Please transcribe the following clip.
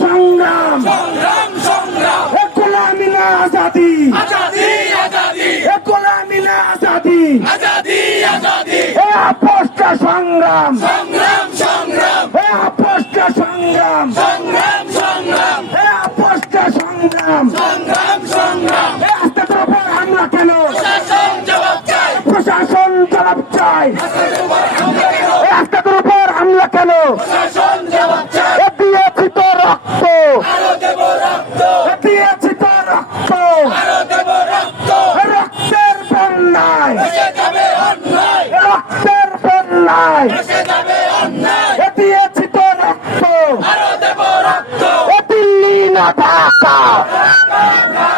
সংগ্রাম। সংগ্রাম সংগ্রাম। গোলামি না আজাদি। আজাদি আজাদি। গোলামি না আজাদি। আজাদি আজাদি। এ আপোষটা সংগ্রাম। সংগ্রাম সংগ্রাম। এ আপোষটা সংগ্রাম। সংগ্রাম সংগ্রাম। এ আপোষটা সংগ্রাম। সংগ্রাম সংগ্রাম। এ হামলা কেন? শাসন জবাব চাই। প্রশাসন জবাব চাই। হামলা কেন এ আস্তাদের উপর হামলা কেন? শাসন জবাব চাই এ দিয়েছি তো রক্ত আরও দেব রক্ত এ দিয়েছি তো রক্ত আরও দেব রক্ত এ রক্তের এসে যাবে অন্যায় রক্তের বন্যায়। এসে যাবে অন্যায় দিয়েছি তো রক্ত। আরও দেব রক্ত। দিল্লি না ঢাকা ঢাকা।